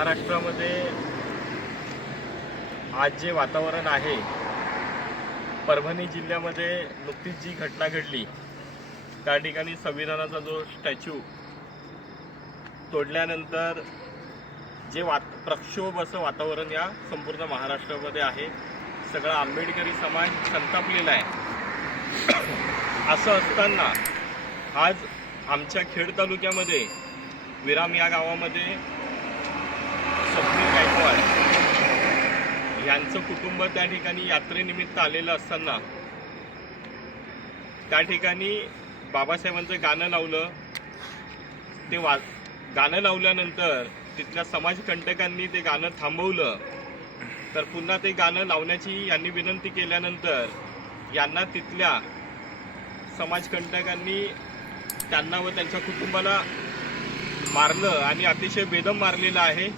महाराष्ट्रामध्ये आज जे वातावरण आहे परभणी जिल्ह्यामध्ये नुकतीच जी घटना घडली त्या ठिकाणी संविधानाचा जो स्टॅच्यू तोडल्यानंतर जे वात प्रक्षोभ असं वातावरण या संपूर्ण महाराष्ट्रामध्ये आहे सगळा आंबेडकरी समाज संतापलेला आहे. असं असताना आज आमच्या खेड तालुक्यामध्ये विराम या गावामध्ये स्वप्नील गायकवाड यांचं कुटुंब त्या ठिकाणी यात्रेनिमित्त आलेलं असताना त्या ठिकाणी बाबासाहेबांचं गाणं लावलं. ते वा गाणं लावल्यानंतर तिथल्या समाजकंटकांनी ते गाणं थांबवलं. तर पुन्हा ते गाणं लावण्याची यांनी विनंती केल्यानंतर यांना तिथल्या समाजकंटकांनी त्यांना व त्यांच्या कुटुंबाला मारलं आणि अतिशय बेदम मारलेलं आहे.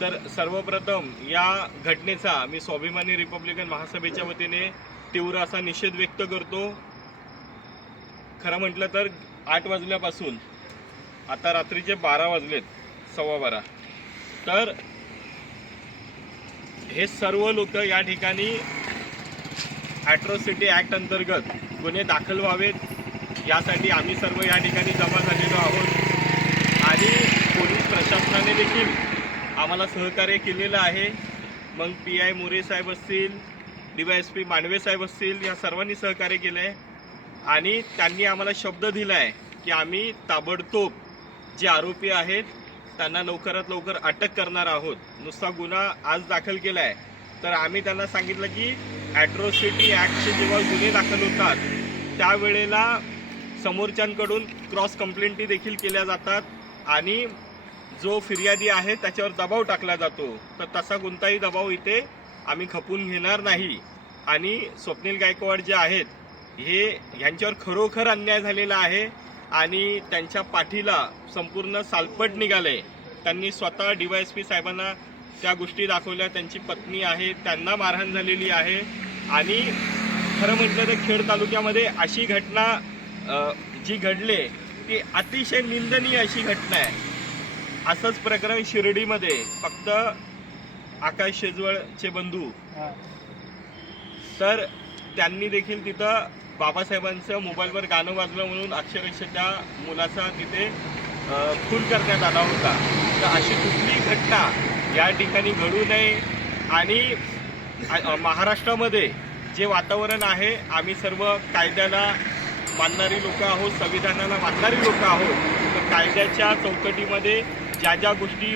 तर सर्वप्रथम या घटनेचा मी स्वाभिमानी रिपब्लिकन महासभेच्या वतीने तीव्र असा निषेध व्यक्त करतो. खरं म्हटलं तर आठ वाजल्यापासून आता रात्रीचे बारा वाजलेत सव्वा बारा. तर हे सर्व लोक या ठिकाणी ॲट्रॉसिटी ॲक्ट अंतर्गत गुन्हे दाखल व्हावेत. यासाठी आम्ही सर्व या ठिकाणी जमा झालेलो आहोत. आणि पोलीस प्रशासनाने देखील आम्हाला सहकार्य केलेलं आहे. मग पी आय मोरे साहेब असतील D Y S P Mandave साहेब असतील या सर्वांनी सहकार्य केलं आहे आणि त्यांनी आम्हाला शब्द दिला आहे की आम्ही ताबडतोब जे आरोपी आहेत त्यांना लवकरात लवकर अटक करणार आहोत. नुसता गुन्हा आज दाखल केला आहे तर आम्ही त्यांना सांगितलं की ॲट्रॉसिटी ॲक्टचे जेव्हा गुन्हे दाखल होतात त्यावेळेला समोरच्यांकडून क्रॉस कंप्लेंटी देखील केल्या जातात. आणि जो फिर्यादी आहे त्याच्यावर दबाव टाकला जातो तर तसा कोणताही दबाव इथे आम्ही खपून घेणार नाही. आणि स्वप्नील गायकवाड जे आहेत हे ह्यांच्यावर खरोखर अन्याय झालेला आहे आणि त्यांच्या पाठीला संपूर्ण सालपट निघाले त्यांनी स्वतः डी वाय एस पी साहेबांना त्या गोष्टी दाखवल्या त्यांची पत्नी आहे त्यांना मारहाण झालेली आहे. आणि खरं म्हटलं तर खेड तालुक्यामध्ये अशी घटना जी घडले ती अतिशय निंदनीय अशी घटना आहे. असंच प्रकरण शिर्डीमध्ये फक्त आकाश शेजवळचे बंधू. तर त्यांनी देखील तिथं बाबासाहेबांचं मोबाईलवर गाणं वाजलं म्हणून अक्षरशः त्या मुलाचा तिथे खून करण्यात आला होता. तर अशी कुठली घटना या ठिकाणी घडू नये आणि महाराष्ट्रामध्ये जे वातावरण आहे आम्ही सर्व कायद्याला मानणारी लोक आहोत संविधानाला मानणारी लोक आहोत. तर कायद्याच्या चौकटीमध्ये ज्या ज्या गोष्टी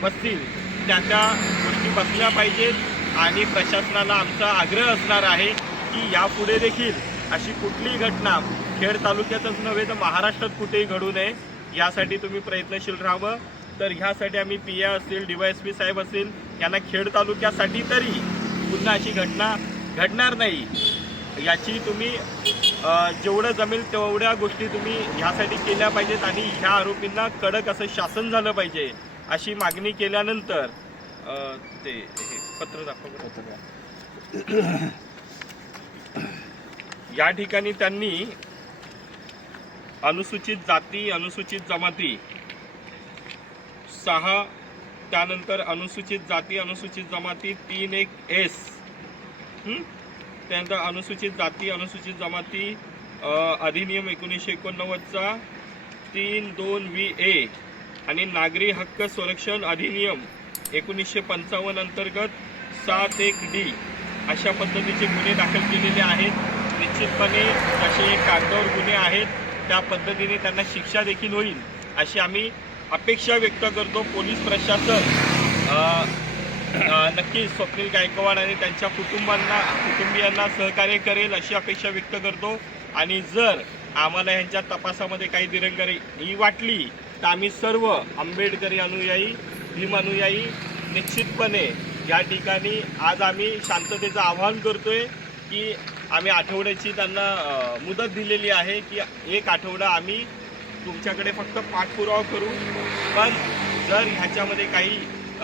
बसतील त्या त्या गोष्टी बसल्या पाहिजेत आणि प्रशासनाला आमचा आग्रह असणार आहे की यापुढे देखील अशी कुठलीही घटना खेड तालुक्यातच नव्हे तर महाराष्ट्रात कुठेही घडू नये यासाठी तुम्ही प्रयत्नशील राहावं. तर ह्यासाठी आम्ही पी ए असतील डी वाय एस पी साहेब असतील यांना खेड तालुक्यासाठी तरी पुन्हा अशी घटना घडणार नाही. याची तुम्ही जेवढं जमेल तेवढ्या गोष्टी तुम्ही ह्यासाठी केल्या पाहिजेत आणि ह्या आरोपींना कडक असं शासन झालं पाहिजे अशी मागणी केल्यानंतर अ, ते हे पत्र दाखव बरं. या ठिकाणी त्यांनी अनुसूचित जाती अनुसूचित जमाती सहा त्यानंतर अनुसूचित जाती अनुसूचित जमाती तीन एक एस त्यानंतर अनुसूचित जाती अनुसूचित जमाती अधिनियम एकोणीसशे एकोणनव्वदचा तीन दोन वी ए आणि नागरी हक्क संरक्षण अधिनियम एकोणीसशे पंचावन्न अंतर्गत सात एक डी अशा पद्धतीचे गुन्हे दाखल केलेले आहेत. निश्चितपणे जसे हे कागदावर गुन्हे आहेत. त्या पद्धतीने त्यांना शिक्षा देखील होईल अशी आम्ही अपेक्षा व्यक्त करतो. पोलीस प्रशासन नक्की स्वप्नील गायकवाड आणि त्यांच्या कुटुंबांना कुटुंबियांना सहकार्य करेल अशी अपेक्षा व्यक्त करतो. आणि जर आम्हाला यांच्या तपासामध्ये काही दिरंगाई ही वाटली तर आम्ही सर्व आंबेडकरी अनुयायी भीम अनुयायी निश्चितपणे या ठिकाणी आज आम्ही शांततेचं आवाहन करतोय की आम्ही आठवड्याची त्यांना मुदत दिलेली आहे की एक आठवडा आम्ही तुमच्याकडे फक्त पाठपुरावा करू. पण जर ह्याच्यामध्ये काही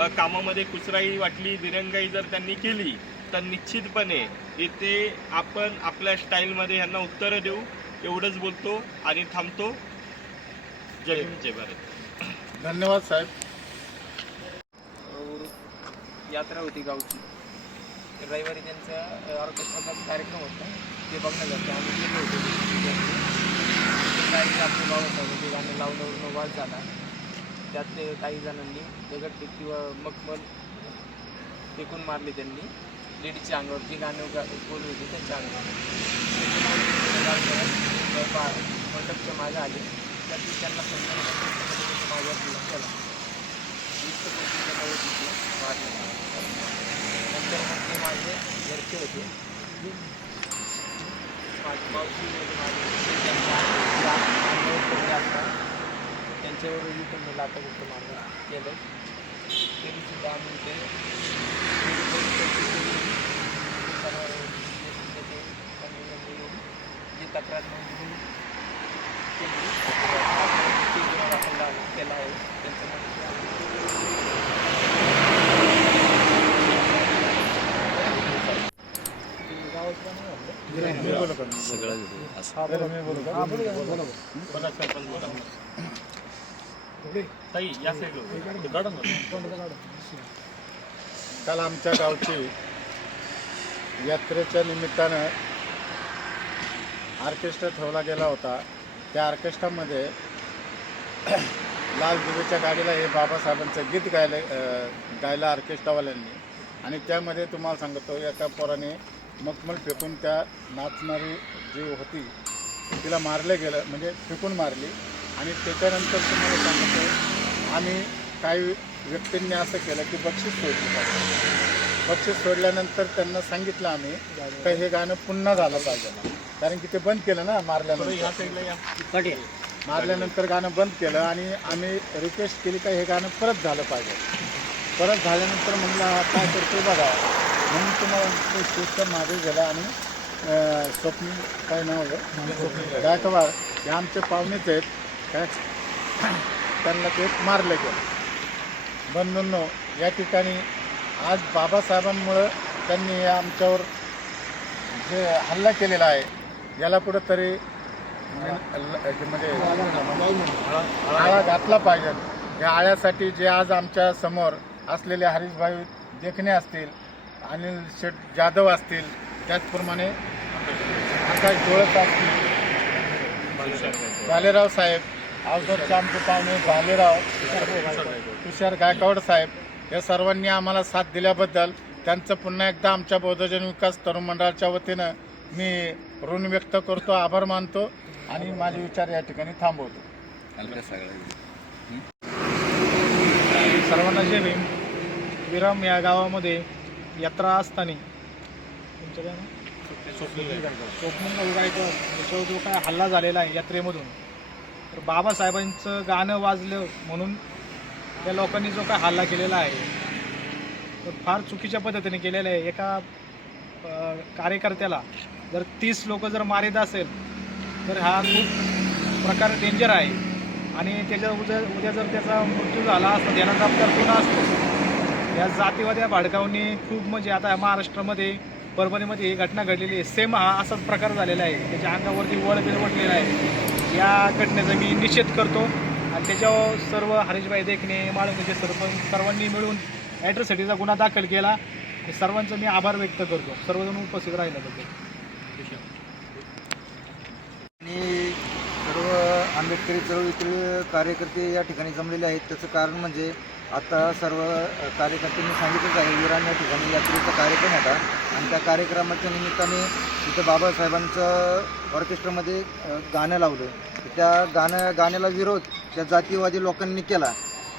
कामामध्ये कुचराई वाटली दिरंगाई जर त्यांनी केली तर निश्चितपणे इथे आपण आपल्या स्टाईलमध्ये ह्यांना उत्तरं देऊ एवढंच बोलतो आणि थांबतो जय हिंद जय भारत धन्यवाद साहेब यात्रा होती गावची रविवारी त्यांचा ऑर्केस्ट्राचा कार्यक्रम होता ते बघण्यासाठी आम्ही गेलो होतो ते काही आपले बाबासाहेबांचे गाणं लावण्यावरून वाद झाला त्यात काही जणांनी दगडफेक किंवा मखमल फेकून मारले त्यांनी. लेडीजच्या अंगावर जी गाणं बोलली होती त्यांच्या अंगावर. मंडपच्या मागे आले. त्यातून त्यांना समजून माझ्यावर केला वीस ते वाढले. नंतर मग ते माझे घरचे होते. माझी मावशी होती माझी. त्यांच्या अंगावर असतात. त्यांच्यावर इथून लाता गुप्त मारलं केलं तरी सुद्धा आम्ही ते जी तक्रार नोंदवून केली ते गुन्हा दाखल झाला- केला आहे त्यांचं म्हणणं आहे बोला सरपंच बोला ताई या साईडला काल आमच्या गावची यात्रेच्या निमित्तानं ऑर्केस्ट्रा ठेवला गेला होता. त्या ऑर्केस्ट्रामध्ये लाल दिवेच्या गाडीला हे बाबासाहेबांचं गीत गायलं गायलं ऑर्केस्ट्रावाल्यांनी. आणि त्यामध्ये तुम्हाला सांगतो एका पोराने मखमल फेकून त्या नाचणारी जी होती तिला मारलं गेलं म्हणजे फेकून मारली. आणि त्याच्यानंतर तुम्हाला सांगतो आम्ही काही व्यक्तींनी असं केलं की बक्षीस सोडलं. पाहिजे बक्षीस सोडल्यानंतर त्यांना सांगितलं आम्ही का हे गाणं पुन्हा झालं पाहिजे. कारण की ते बंद केलं ना या मारल्यानंतर मारल्यानंतर गाणं बंद केलं आणि आम्ही रिक्वेस्ट केली का हे गाणं परत झालं पाहिजे. परत झाल्यानंतर म्हणलं काय करतो बघा. म्हणून तुम्हाला ते स्टेजच्या मागे गेला आणि अं, स्वप्नील काय नाव आहे? गायकवाड हे आमचे पाहुणेच आहेत. काय? त्यांना ते मारलं गेलं. बंधूंनो या ठिकाणी आज बाबासाहेबांमुळं त्यांनी आमच्यावर जे हल्ला केलेला आहे याला कुठंतरी म्हणजे आळा घातला पाहिजे. या आळ्यासाठी जे आज आमच्यासमोर असलेले हरीशभाई देखणे असतील अनिल शेठ जाधव असतील त्याचप्रमाणे आकाश डोळस असतील भालेराव साहेब अवघडचे आमचे पाहुणे भालेराव तुषार गायकवाड साहेब या सर्वांनी आम्हाला साथ दिल्याबद्दल त्यांचं पुन्हा एकदा आमच्या बौद्धजन विकास तरुण मंडळाच्या वतीनं मी ऋण व्यक्त करतो आभार मानतो आणि माझे विचार या ठिकाणी थांबवतो. सर्वांना भीम. विराम या गावामध्ये यात्रा असताना. तुमचं काय नाव? स्वप्नील गायकवाड. याच्यावर जो काय हल्ला झालेला आहे यात्रेमधून? तर बाबासाहेबांचं गाणं वाजलं म्हणून त्या लोकांनी जो काय हल्ला केलेला आहे तो फार चुकीच्या पद्धतीने केलेला आहे. एका कार्यकर्त्याला जर तीस लोक जर मारित असेल तर हा खूप प्रकार डेंजर आहे. आणि त्याच्या उद्या उद्या जर त्याचा मृत्यू झाला असता त्याला जबाबदार कोण असतो? या जातीवाद्या भाडकावनी खूप म्हणजे आता महाराष्ट्रामध्ये परभणीमध्ये ही घटना घडलेली आहे. सेम हा असाच प्रकार झालेला आहे. त्याच्या अंगावरती वळ बिळ वटलेला आहे. या घटनेचा मी निषेध करतो. आणि त्याच्यावर सर्व हरीशभाई देखणे माळुंगीचे सरपंच सर्वांनी मिळून ॲड्रेससाठीचा गुन्हा दाखल केला. आणि सर्वांचा मी आभार व्यक्त करतो. सर्वजण उपस्थित राहिल्याबद्दल आणि सर्व आंबेडकरी चळवळीतील कार्यकर्ते या ठिकाणी जमलेले आहेत. त्याचं कारण म्हणजे आता सर्व कार्यकर्त्यांनी सांगितलंच आहे विरान या ठिकाणी यात्रेचा कार्यक्रम होता. आणि त्या कार्यक्रमाच्या निमित्ताने तिथं बाबासाहेबांचं ऑर्केस्ट्रामध्ये गाणं लावलं. त्या गाणं गाण्याला विरोध त्या जातीवादी लोकांनी केला.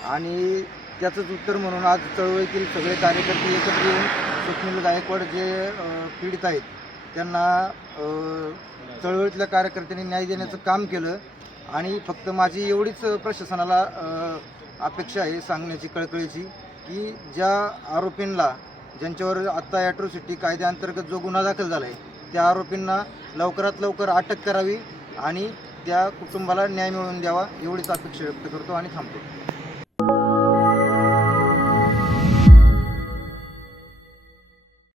आणि त्याचंच उत्तर म्हणून आज चळवळीतील सगळे कार्यकर्ते एकत्र येऊन स्वप्नील गायकवाड जे पीडित आहेत त्यांना चळवळीतल्या कार्यकर्त्यांनी न्याय देण्याचं काम केलं. आणि फक्त माझी एवढीच प्रशासनाला अपेक्षा आहे सांगण्याची कळकळीची की ज्या आरोपींना ज्यांच्यावर आत्ता ॲट्रोसिटी कायद्याअंतर्गत जो गुन्हा दाखल झाला आहे त्या आरोपींना लवकरात लवकर अटक करावी आणि त्या कुटुंबाला न्याय मिळवून द्यावा एवढीच अपेक्षा व्यक्त करतो आणि थांबतो.